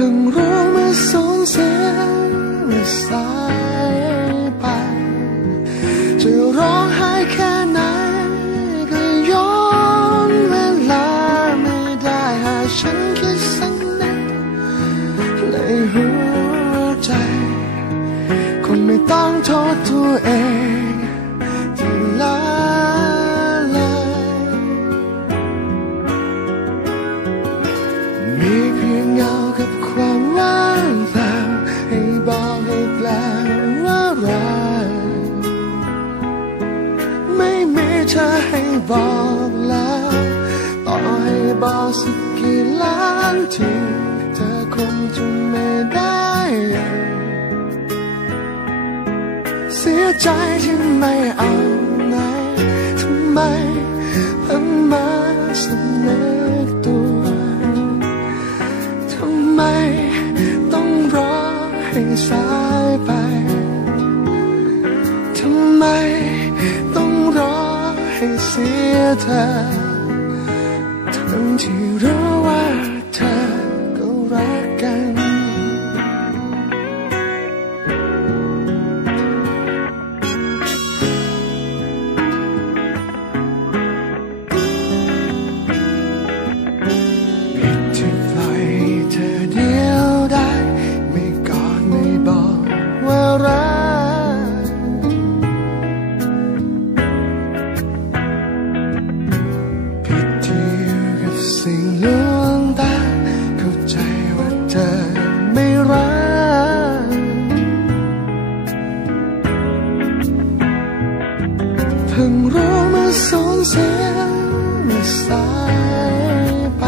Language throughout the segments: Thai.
อสูญเสียเมื่อสายไป จะร้องไห้แค่ไหนก็ย้อนเวลาไม่ได้หากฉันคิดสักนิดในหัวใจคงไม่ต้องโทษตัวเอง เธอให้บอกแล้ว ต่อให้บอกสักกี่ล้านทีเธอคงจะไม่ได้ยินเสียใจที่ไม่เอาไหนทำไมเพิ่งมาสนึกตัว ทำไมต้องรอให้สายไป ทำไมต้อง ให้เสียเธอทั้งที่รู้ว่าเธอก็รัก สิ่งลวงตาเข้าใจว่าเธอไม่รัก เพิ่งรู้เมื่อสูญเสียเมื่อสายไป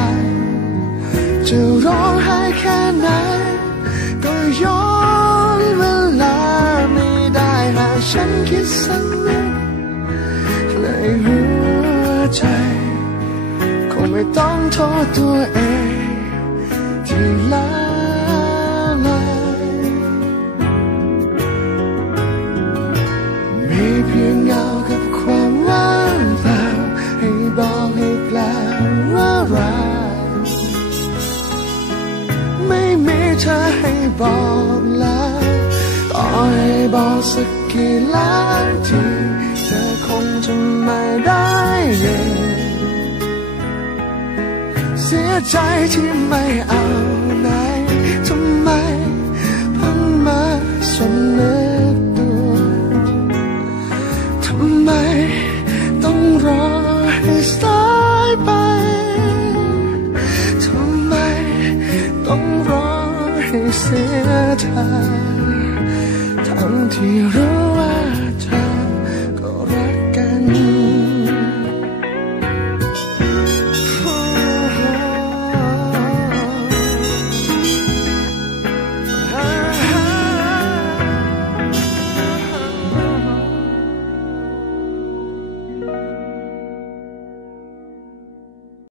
จะร้องไห้แค่ไหน ก็ย้อนเวลาไม่ได้หากฉันคิดสักนิดในหัวใจคงไม่ต้อง โทษตัวเองที่ละเลยมีเพียงเงากับความว่างเปล่าให้บอกให้กล่าวว่ารักไม่มีเธอให้บอกแล้ว ต่อให้บอกสักกี่ล้านที เธอคงจะไม่ได้ยิน สียใจที่ไม่เอาไหนทำไมเพิ่งมาสนึกตัวทำไมต้องรอให้สายไปทำไมต้องรอให้เสียเธอทั้งที่รู้